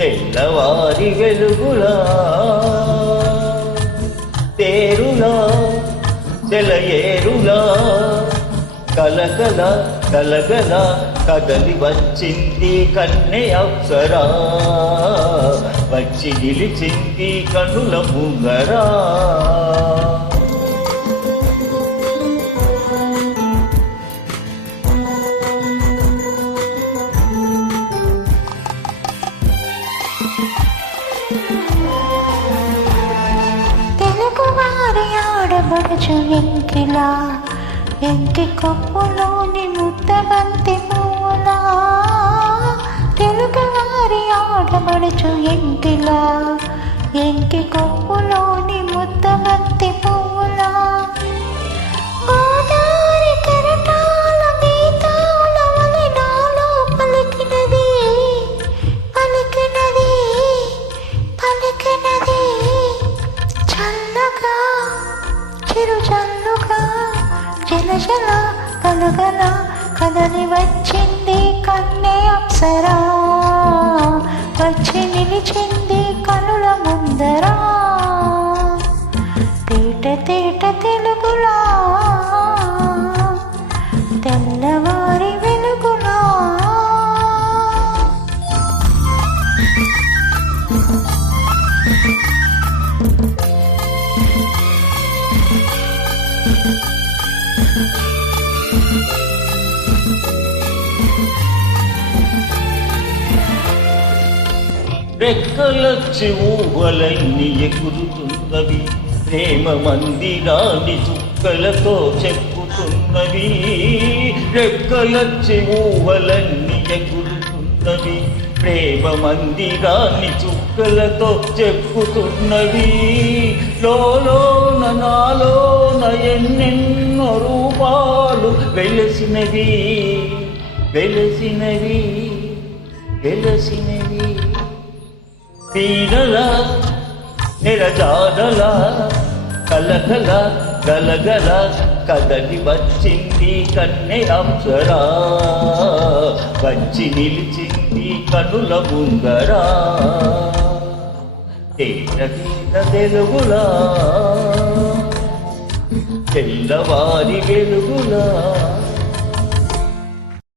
తెల్లవారి వెలుగులా. తేరులా తెలయేరులా కలకల కలగల కదలి వచ్చింది కన్నె అప్సరా. వచ్చి నిలిచింది కనుల ముంగరా. తెలుగువారి ఆడబడుచు ఎంకిలా ఎంకి కొప్పులోని ముద్దబంతి పువ్వులా? తెలుగువారి ఆడబడుచు ఎంకిలా ఎంకి కొప్పులోని ముద్దబంతి జలజల కలగల కదలి వచ్చింది కన్నే అప్సరా. వచ్చి నిలిచింది కనుల ముందరా. తేట తేట తెలుగులా. తెల్లవారి వెలుగులా. రెక్కలొచ్చి ఊహలన్నీ ఎగురుతున్నవి. ప్రేమ మందిరాన్ని చుక్కలతో చెప్పుతున్నవి రెక్కలొచ్చి ఊహలన్నీ ఎగురుతున్నవి. ప్రేమ మందిరాన్ని చుక్కలతో చెప్పుతున్నవి లోలోన నాలోన ఎన్నెన్నో రూపాలు వెలసినవి వెలసినవి వెలసినవి. తీరల నిరజాడల కలకల గలగల కదలి వచ్చింది కన్నె అప్సరా. వచ్చి నిలిచింది కనుల ముందరా. తేట తేట తెలుగులా తెల్లవారి వెలుగులా.